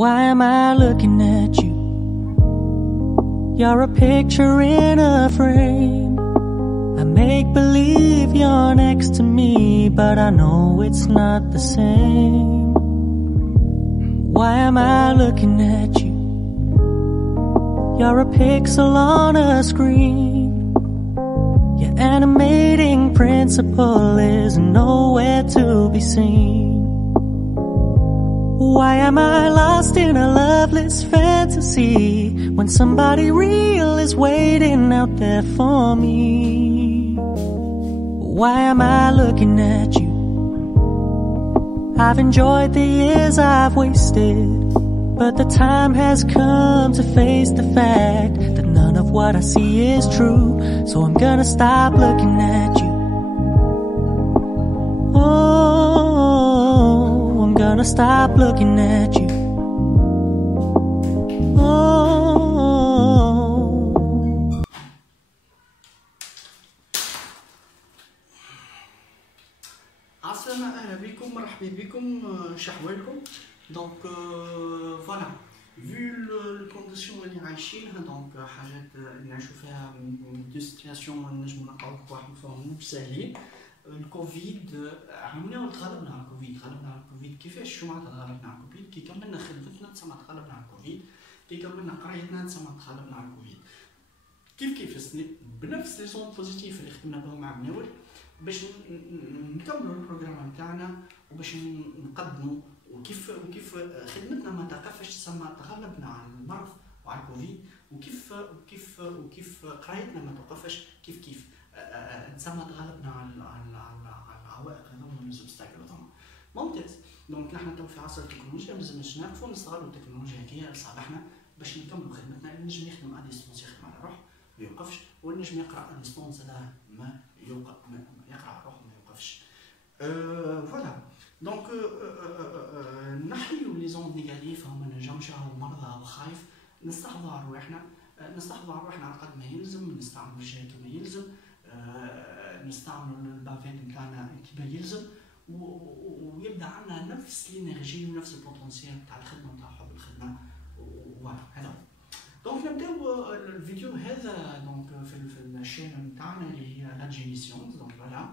Why am I looking at you? You're a picture in a frame. I make believe you're next to me, but I know it's not the same. Why am I looking at you? You're a pixel on a screen. Your animating principle is nowhere to be seen. Why am I lost in a loveless fantasy when somebody real is waiting out there for me? Why am I looking at you? I've enjoyed the years I've wasted, but the time has come to face the fact that none of what I see is true. So I'm gonna stop looking at you. Oh, I'm gonna stop looking at you. Oh. عسلامة، أهلا بكم، مرحبا بكم، شحوالكم. دونك فوالا vu le conditions اللي عايشينها، دونك حاجات اللي نعيشو فيها دو سيتياسيون نجمو نلقاو واحد فهم مش ساهلين. الكوفيد عاوننا وتغلبنا على الكوفيد. غلبنا على الكوفيد كيفاش؟ شو معناتها تغلبنا على الكوفيد؟ كي كملنا خدمتنا تسمى تغلبنا على الكوفيد، كي كملنا قرايتنا تسمى تغلبنا على الكوفيد. كيف السنة بنفس لي زون بوزيتيف اللي خدمنا بهم مع بناول باش نكملوا البروغرام نتاعنا وباش نقدموا وكيف خدمتنا ما توقفش، تسمى تغلبنا على المرض وعلى الكوفيد، وكيف قرايتنا ما توقفش، كيف تسمى تغلبنا على العوائق هذوما والزوبستاكل هذوما. ممتاز. دونك نحن تو في عصر التكنولوجيا لازم نعرفوا نستغلوا التكنولوجيا هكايا لصالحنا باش نكملوا خدمتنا. اللي نجم يخدم ا ديستونس يخدم على روحه ما يوقفش، واللي نجم يقرا ا ديستونس هذا ما يقرا على روحه ما يوقفش. فوالا دونك نحيو لي زون نيجاتيف، هما ما نجمش راهو مرضى وخايف، نستحضروا على روحنا على قد ما يلزم، نستعملوا الشاي كما يلزم، نستعملوا البافيت نتاعنا كما يلزم، ويبدا عندنا نفس الانرجي ونفس البوتنسيال نتاع الخدمه نتاع حب الخدمه. وفوالا هذا. دونك نبداو الفيديو هذا دونك في الشانل نتاعنا اللي هي لا جينيسيون. دونك فوالا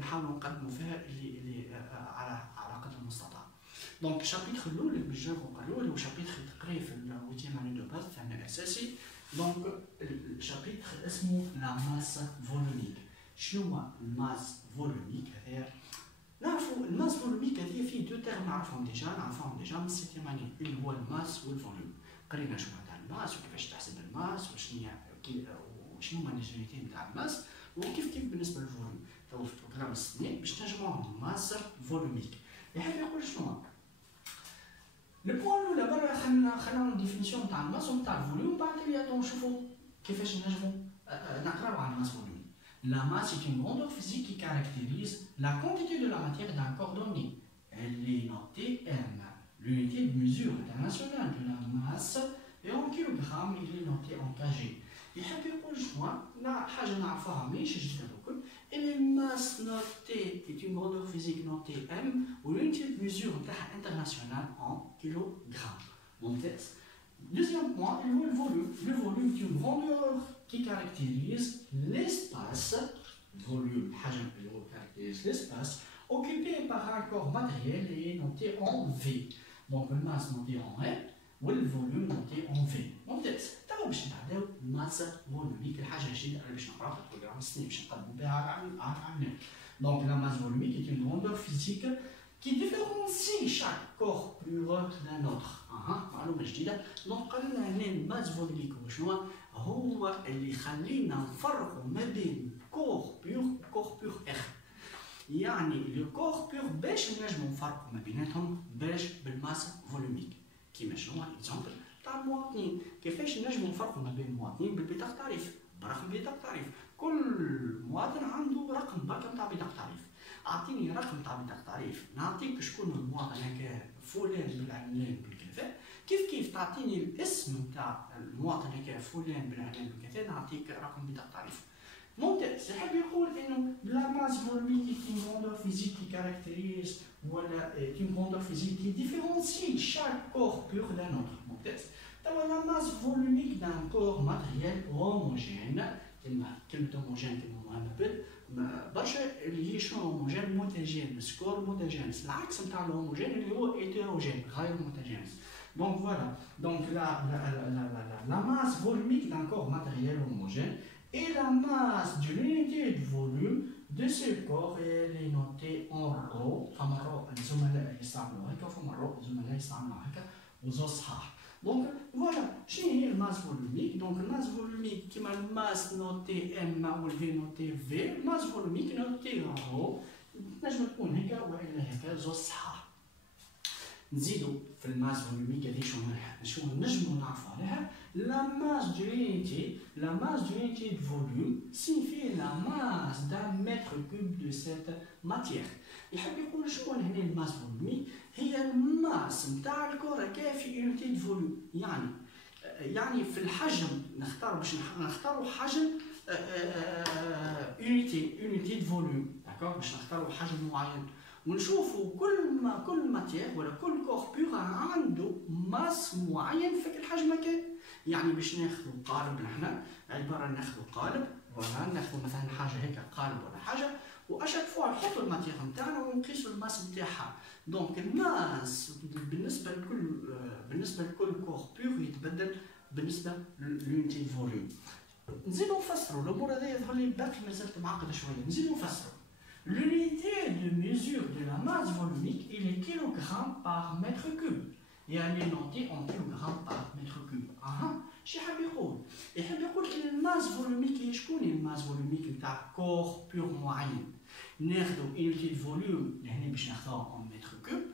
نحاولوا نقدموا فيها اللي على قدر المستطاع. دونك الشابيتر الاول اللي بالجافو قالوا له شابيتر تقري في الويتيام اني دو باز تاعنا الاساسي. دونك الشابيتر اسمه لا ماس فولوميك. شنو هو الماس فولوميك؟ هذايا نعرفوا الماس فولوميك هذه فيه دو تيرم نعرفهم ديجا من السيتيام اني، اللي هو الماس والفوليوم. قرينا شنو معناتها الماس وكيفاش تحسب الماس وشنو هما النيجاتيف نتاع الماس وكيف بالنسبه للفوليوم. تو في البروغرام السنين باش نجمعوهم ماس فولوميك. يحب يقول شنو هو البوان الاولى برا. خلينا نعملوا ديفينيسيون نتاع الماس ونتاع الفوليوم، بعد اللي نشوفوا كيفاش نجموا نقراو على الماس فوليوم. La masse est une grandeur physique qui caractérise la quantité de la matière d'un corps donné. Elle est notée M. L'unité de mesure internationale de la masse est en kilogrammes, il est noté en kg. يحب يقول شنو؟ حاجه نعرفوها ماهيش جديده الكل، ان الماس نوتي est une grandeur physique notée M و l'unité de mesure نتاعها internationale en kilogrammes. ممتاز. Deuxième point, il est le volume. Le volume est une grandeur qui caractérise l'espace. Volume, caractérise l'espace occupé par un corps matériel et est noté en V. Donc le masse noté en M ou le volume noté en V. ممتاز. توا باش نتعداو الماس فولوميك، الحاجه الجديده اللي باش نقراوها في البروغرام السنين باش نقدموا بها على العلم. Donc la masse volumique est une grandeur physique qui différencie chaque corps pur d'un autre. معلومه جديده. دونك قالنا هنا الماس فولوميك هو شنو؟ هو اللي يخلينا نفرقوا ما بين كور بيور وكور بيور اخر. يعني لو كور بيور باش نجموا نفرقوا ما بيناتهم باش بالماس فولوميك. كيما شنو اكزامبل تاع المواطنين، كيفاش نجموا نفرقوا ما بين المواطنين بالبطاقه تعريف، برقم بطاقه تعريف. كل مواطن عنده رقم بركه نتاع بطاقه تعريف. اعطيني رقم تاع بطاقه تعريف، نعطيك شكون المواطن هكا فلان بالعنوان بالكذا، كيف تعطيني الاسم نتاع المواطن هكا فلان بالعنوان بالكذا، نعطيك رقم بطاقه تعريف. ممتاز. يحب يقول انه لا ماس فولوميك est une grandeur physique qui caractérise ولا une grandeur physique qui différencie chaque corps pur d'un autre. ممتاز. توا لا ماس فولوميك d'un corps matériel homogène كلمة homogène كلمة مهمة برشا اللي هي شنو هوموجين متجانس كور متجانس العكس نتاع الهوموجين اللي هو هيتيروجين غير متجانس. Donc voilà, donc la masse volumique d'un corps matériel homogène et la masse de l'unité de volume de ce corps elle est notée en ρ. فما ρ الزملاء يستعملوا هكا وفما ρ الزملاء يستعملوا هكا وزوز صحاح. Donc voilà, شنو هي الماس فولوميك؟ دونك الماس فولوميك كيما الماس نوتي ام والفي نوتي في، الماس فولوميك نوتي رو تنجم تكون هكا والا هكا زوز صحاح. نزيدو في الماس فولوميك هذه شنو نجمو نعرفو عليها؟ لا ماس دو يونيتي، لا ماس دو يونيتي دو فوليوم سينيفي لا ماس دان متر كوب دو سيت ماتيير. يحب يقول شنو هنا الماس فولوميك؟ هي الماس نتاع الكرة كافي يونيتي دو فوليوم، يعني في الحجم نختار باش نختاروا حجم يونيتي دو فوليوم، داكور، باش نختاروا حجم معين ونشوفوا كل ماتيير ولا كل كور بيغ عنده ماس معين في الحجم هكا. يعني باش ناخذوا قالب نحنا عباره ناخذوا قالب ولا ناخذوا مثلا حاجه هيك قالب ولا حاجه واشاك فوا نحطوا الماتيير نتاعنا ونقيسوا الماس نتاعها. دونك الماس بالنسبه لكل كور بيغ يتبدل بالنسبه لليونيتي فوليوم. نزيدو نفسروا الامور هذه يظهر لي باقي مازالت معقده شويه. نزيدو نفسروا l'unité de mesure de la masse volumique il est kilogramme par mètre cube. يعني نوتي en kilogramme par mètre cube. شي حاب يقول؟ يحب يقول كي الماس فولوميك هي شكون الماس فولوميك نتاع كور بيغ معين. ناخذو unité de volume لهنا باش ناخذوها en mètre cube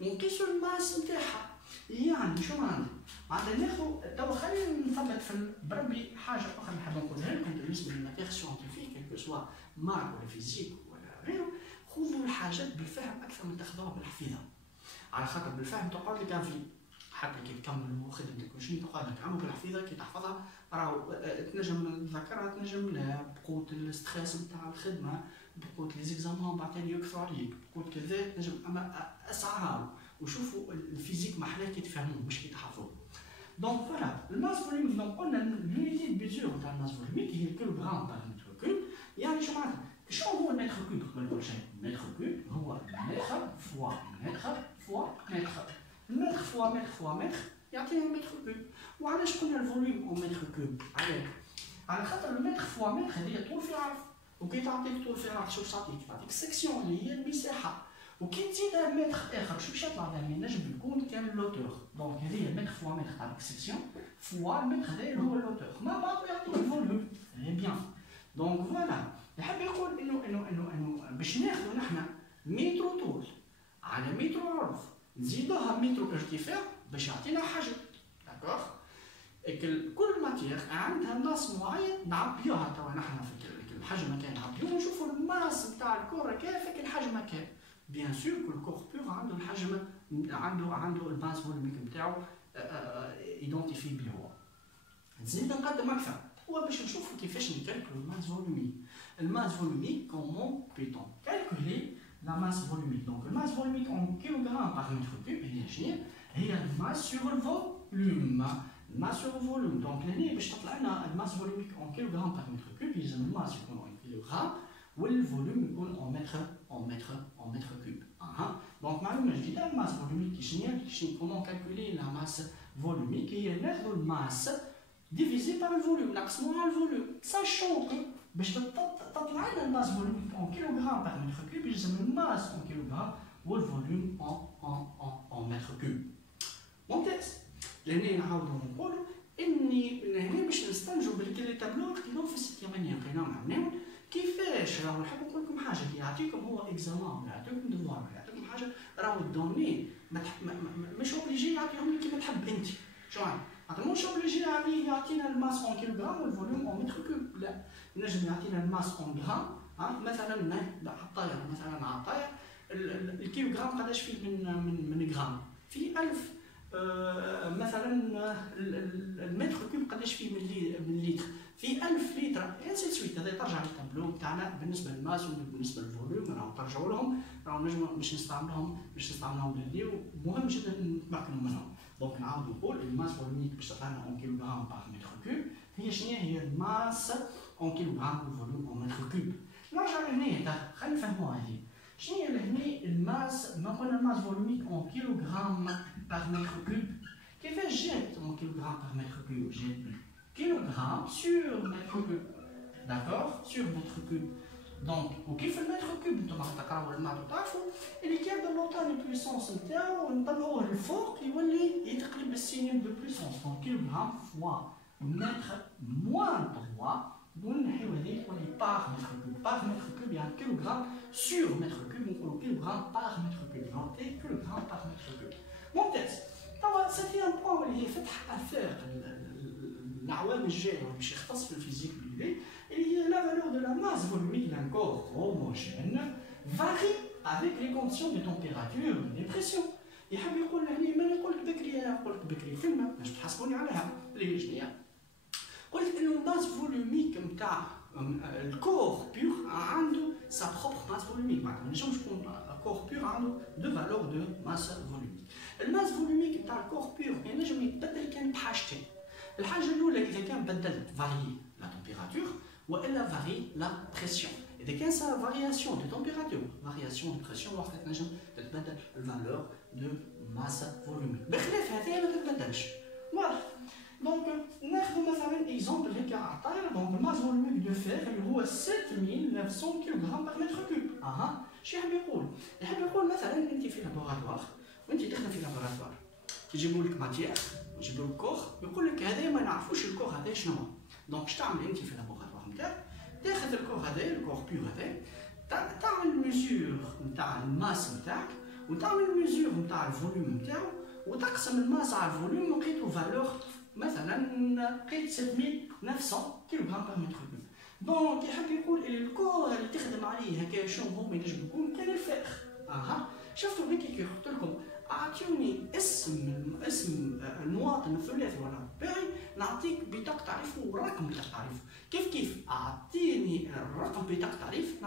ونقيسو الماس نتاعها. يعني شو معناتها ناخذو توا خلينا نثبت في بربي حاجه اخرى نحب نقولها لكم بالنسبه للماتيغ سيونتيفيك كيلكو سوا ماك ولا فيزيك غيره. خذوا الحاجات بالفهم اكثر من تاخذوها بالحفيظه، على خاطر بالفهم تقعد لك في حتى كي تكملوا خدمتك وشي تقعد لك، اما بالحفيظه كي تحفظها راهو تنجم تذكرها تنجم لا بقوه الستريس نتاع الخدمه بقوه لي زيكزامان بعدين يكثروا عليك بقوه كذا تنجم. اما اسعها وشوفوا الفيزيك محلاه كي تفهموه مش كي تحفظوه. دونك فوالا الماس فوليوم دونك قلنا اليونيتي دو ميزور تاع الماس فوليوميك هي الكيلوغرام بار متر كوب. يعني شو معناتها؟ شنو هو المتر كوب قبل كل شيء؟ المتر كوب هو متر فوا متر فوا متر. المتر فوا متر فوا متر يعطينا متر كوب. وعلاش قلنا الفوليوم او متر كوب؟ على خاطر المتر فوا متر هذه طول في عرض، وكي تعطيك طول في عرض شو تعطيك؟ تعطيك سيكسيون اللي هي المساحه، وكي تزيدها متر اخر شو باش يطلع لها؟ ينجم يكون كان لوتور. دونك هذه متر فوا متر تعطيك سيكسيون فوا المتر هذا اللي هو اللوتور مع بعض يعطيك الفوليوم. بيان. دونك فوالا يحب يقول انه باش ناخذوا نحنا متر طول على متر عرض نزيدوها متر ارتفاع باش يعطينا حجم، داكوغ. كل ماتيغ عندها ماس معين نعبيوها توا نحنا في الحجم هكا نعبيوه ونشوفوا الماس نتاع الكره كيف الحجم هكا. بيان سور كل كور بيغ عنده الحجم عنده الماس فوليميك نتاعو ايدونتيفي بيه هو. نزيد نقدم اكثر هو باش نشوفوا كيفاش نكالكولو الماس فوليميك. الماس فوليميك كومون بيتون كالكولي لا ماس فوليميك. دونك الماس فوليميك en كيلوغرام بار متر كوب هي شنو؟ هي الماس سور الفوليوم. الماس سور الفوليوم. دونك لهنا باش تطلع لنا الماس فوليميك en كيلوغرام بار متر كوب يلزم الماس يكون en كيلوغرام والفوليوم يكون en mètre cube. دونك معلومه جديده الماس فوليميك شنو كومون كالكولي لا ماس فوليميك هي ناخذ الماس divisé par le volume نقسموها على الفوليوم sachant que باش تطلع لنا الماس فوليميك en كيلوغرام بار متر كوب يلزم الماس en كيلوغرام والفوليوم en mètre cube. ممتاز. لهنا نعاودو نقولوا اني هنا باش نستنتجوا بالكلي تابلو لقيناهم في السيتيامانيه لقيناهم عملناهم كيفاش. راهو نحب نقول لكم حاجه كي يعطيكم هو اكزامان ولا يعطيكم دوار ولا يعطيكم حاجه راهو الدوني مش اوبليجي يعطيهم لك كيما تحب انت. شو يعني؟ مش اوبليجي عليه يعطينا الماس اون كيلوغرام والفوليوم اون متر كوب، لا ينجم يعطينا الماس اون غرام. مثلا عطاير مثلا عطاير الكيلوغرام قداش فيه من غرام؟ فيه 1000. مثلا المتر كوب قداش فيه من لتر؟ في 1000 لتر انسي سويت. هذا ترجع للتابلو تاعنا بالنسبه للماس وبالنسبه للفوليوم راهو نرجعوا لهم، راهو نجموا باش نستعملوهم للي مهم جدا نتمكنوا منهم. دونك نعاودوا نقول الماس فوليوميك باش تطلع لنا اون كيلوغرام بار متر كوب هي شنو هي الماس اون كيلوغرام والفوليوم اون متر كوب. نرجع لهنا خلينا نفهموها هذه شنو هي لهنا الماس. ما قلنا الماس فوليوميك اون كيلوغرام بار متر كوب. كيفاش جات اون كيلوغرام بار متر كوب؟ جات kilogramme sur mètre cube, d'accord, sur mètre cube. Donc, وكيف المتر كوب انتم راح تقراو الماء تعرفوا اللي كان بالنوطه البويسونس نتاعو نطلعوه للفوق يولي يتقلب بالسينيم دو بويسونس. دونك كيلوغرام فوا متر موان 3 ونحيو هذيك ولي بار متر كوب. بار متر كوب يعني كيلوغرام سور متر كوب، نقولوا كيلوغرام بار متر كوب. نوتي كيلوغرام بار متر كوب. ممتاز. توا سيتي ان بوان اللي هي فتح افاق العوام الجايه اللي باش يختص في الفيزيك بالليل اللي هي لا valeur de la masse volumique d'un corps homogène varie avec les conditions de température et de pression. يحب يقول هنا ما نقول لك بكري، انا قلت بكري كلمه باش تحاسبوني عليها اللي هي شنو؟ قلت انه الماس فولوميك نتاع الكور بيور عنده سا بروبر ماس فولوميك. معناتها ما نجمش يكون كور بيور عنده دو فالور دو ماس فولوميك. الماس فولوميك نتاع الكور بيور ينجم يتبدل كان بحاجتين. الحاجه الاولى اذا كان بدلت فاري لا تمبيراتور والا فاري لا بريسيون. اذا كان سا فارياسيون دو تمبيراتور فارياسيون دو بريسيون وقتها تنجم تتبدل الفالور دو ماس فولوميك. بخلاف هذه ما تتبدلش. واضح. دونك ناخذ مثلا اكزومبل هيك عطاير. دونك الماس فولوميك دو فير اللي هو 7900 كيلوغرام بار متر كوب. شو يحب يقول؟ يحب يقول مثلا انت في لابوراتوار وانت تخدم في لابوراتوار يجيبوا لك ماتيير يجيبوا لك كور يقول لك هذا ما نعرفوش الكور هذا شنو هو. دونك اش تعمل انت في لابوراتوار نتاعك؟ تاخذ الكور هذا الكور بيور هذا تعمل ميزور نتاع الماس نتاعك وتعمل ميزور نتاع الفوليوم نتاعو وتقسم الماس على الفوليوم لقيتو فالور مثلا لقيت 7900 كيلوغرام بار متر كوب. دونك يحب يقول الكور اللي تخدم عليه هكا شنو هو ينجم يكون كان الفاخ. شفتوا هيك كي قلت لكم اعطوني اسم المواطن الثلاثي ولا الرباعي نعطيك بطاقه تعريف ورقم بطاقه تعريف. كيف اعطيني الرقم بطاقه تعريف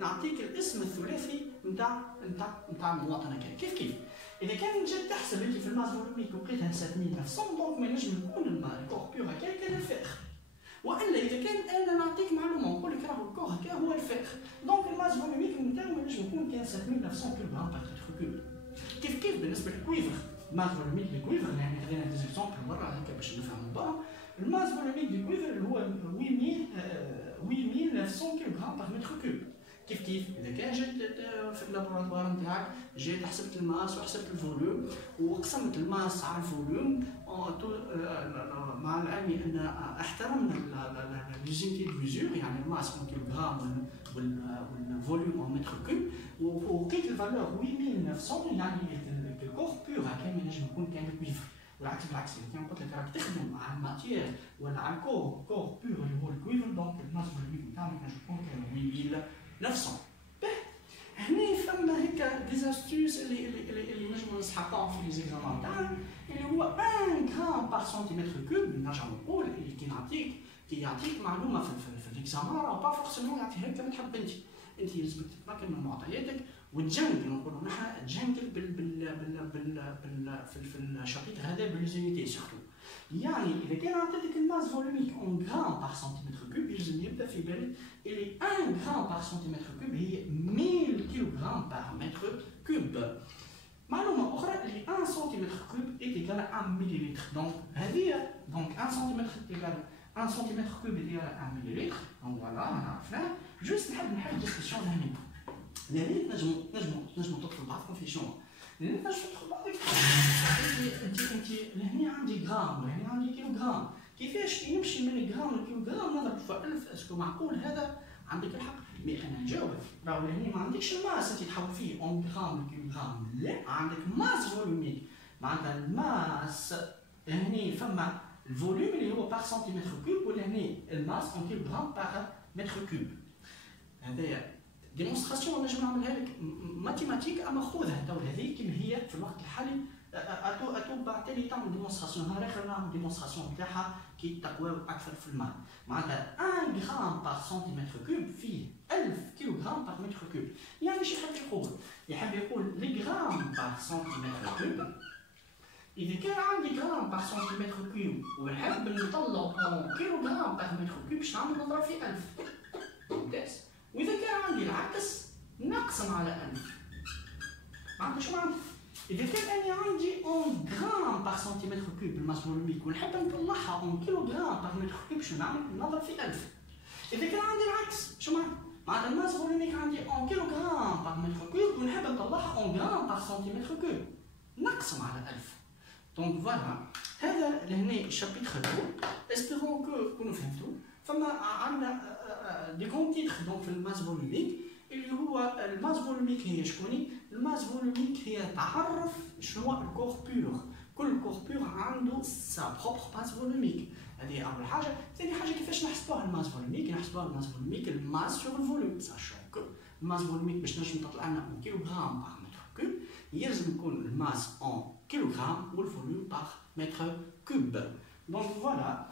نعطيك الاسم الثلاثي نتاع المواطن هكا. كيف اذا كان جات تحسب انت في الماس فولوميك ولقيتها 7900 دونك ما ينجم يكون الكور بيور هكا كان الفاخ. والا اذا كان انا نعطيك معلومه ونقول لك راهو الكور هكا هو الفاخ. دونك الماس فولوميك نتاعو ما ينجم يكون كان 7900 كيلوغرام بار متر كوب. كيف بالنسبه للكويفر الماس فولوميك دو كويفر يعني خلينا ديزيكزومبل مره هكا باش نفهموا بعض. الماس فولوميك دو كويفر اللي هو 8900 كيلوغرام بار متر كوب. كيف اذا كان جيت في اللابوراتوار نتاعك جيت حسبت الماس وحسبت الفوليوم وقسمت الماس على الفوليوم مع العلم ان احترمنا ليزينتي دو ميزور يعني الماس اون كيلوغرام والفوليوم اون متر كوب ولقيت الفالور 8900 يعني الكور بيور هكا ما ينجم يكون كان كويفر. بالعكس اذا كان قلت لك راك تخدم على الماتيير ولا على الكور بيور اللي هو الكويفر دونك الماس فولوميك نتاعك ينجم يكون كان 8900. هنا فما هكا ديزاستوس اللي نجمو نسحقوهم في ليزيكزامان تاعنا اللي هو 1 غرام بار سنتيمتر كوب. نرجع نقول اللي كي يعطيك معلومه في ليكزامان راه با فورسيمون يعطيها لك كما تحب انت لازمك تتمكن من معطياتك وتجنقل نقولوا نحن تجنقل في الشابيتر هذا بالزونيتي سورتو. يعني اذا كان عطيتك الماس فولوميك اون غرام بار سنتيمتر كوب يلزم يبدا في بالك اللي 1 غرام بار سنتيمتر كوب هي 1000 كيلوغرام بار متر كوب. معلومه اخرى اللي 1 سنتيمتر كوب ايكال 1 مليلتر. دونك هذه دونك 1 سنتيمتر ايكال 1 سنتيمتر كوب ايكال 1 مليلتر. دونك فوالا عرفناه. جوست نحب ديسكسيون هنا لهنا نجمو تدخل بعضكم في شنو؟ لان نجم تدخل بعضك انت لهنا عندي غرام ولهنا عندي كيلوغرام. كيفاش يمشي من الغرام للكيلوغرام نضرب في 1000؟ اسكو معقول هذا؟ عندك الحق مي انا نجاوبك راهو لهنا ما عندكش الماس انت تحول فيه اون غرام للكيلوغرام. لا عندك ماس فولوميك معناتها الماس هنا فما الفوليوم اللي هو بار سنتيمتر كوب ولهنا الماس اون كيلوغرام بار متر كوب. هذايا ديمونستراسيون نجم نعملها لك ماتيماتيك اما خذها تو هذه كيما هي في الوقت الحالي اتو بعتلي تعمل ديمونستراسيون نهار اخر نعمل ديمونستراسيون نتاعها كي تقواو اكثر في الماء. معناتها 1 غرام بار سنتيمتر كوب فيه 1000 كيلوغرام بار متر كوب. يعني ايش يحب يقول؟ يحب يقول لي غرام بار سنتيمتر كوب. إذا كان عندي غرام بار سنتيمتر كوب ونحب نطلعو كيلوغرام بار متر كوب باش نعمل نضرب في 1000. ممتاز. وإذا كان عندي العكس نقسم على 1000. معناتها شو معناتها؟ إذا كان أنا عندي غرام بار سنتيمتر كوب الماس فولوميك ونحب نطلعها كيلوغرام بار متر كوب باش نعمل نضرب في 1000. إذا كان عندي العكس شو معناتها؟ معناتها الماس فولوميك عندي كيلوغرام بار متر كوب ونحب نطلعها غرام بار سنتيمتر كوب نقسم على 1000. دونك فوالا هذا لهنا الشابيتر الاول. اسبيرون كو تكونوا فهمتوا. فما عندنا دي كون تيتر دونك في الماس فولوميك اللي هو الماس فولوميك هي شكوني؟ الماس فولوميك هي تعرف شنو هو الكور بيور. كل كور بيور عنده سا بروبر ماس فولوميك. هذه أول حاجة. ثاني حاجة كيفاش نحسبوها الماس فولوميك؟ نحسبوها الماس فولوميك الماس سور الفوليوم. ساشون كو الماس فولوميك باش نجم تطلع لنا كيلوغرام بار متر كوب يلزم يكون الماس كيلوغرام والفوليوم بار متر كوب. دونك فوالا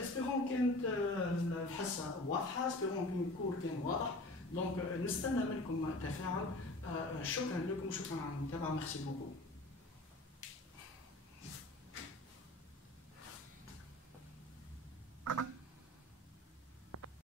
اسبيرون كانت الحصة واضحة. اسبيرون كان الكور كان واضح. دونك نستنى منكم تفاعل. شكرا لكم وشكرا على المتابعة. ميرسي بوكو.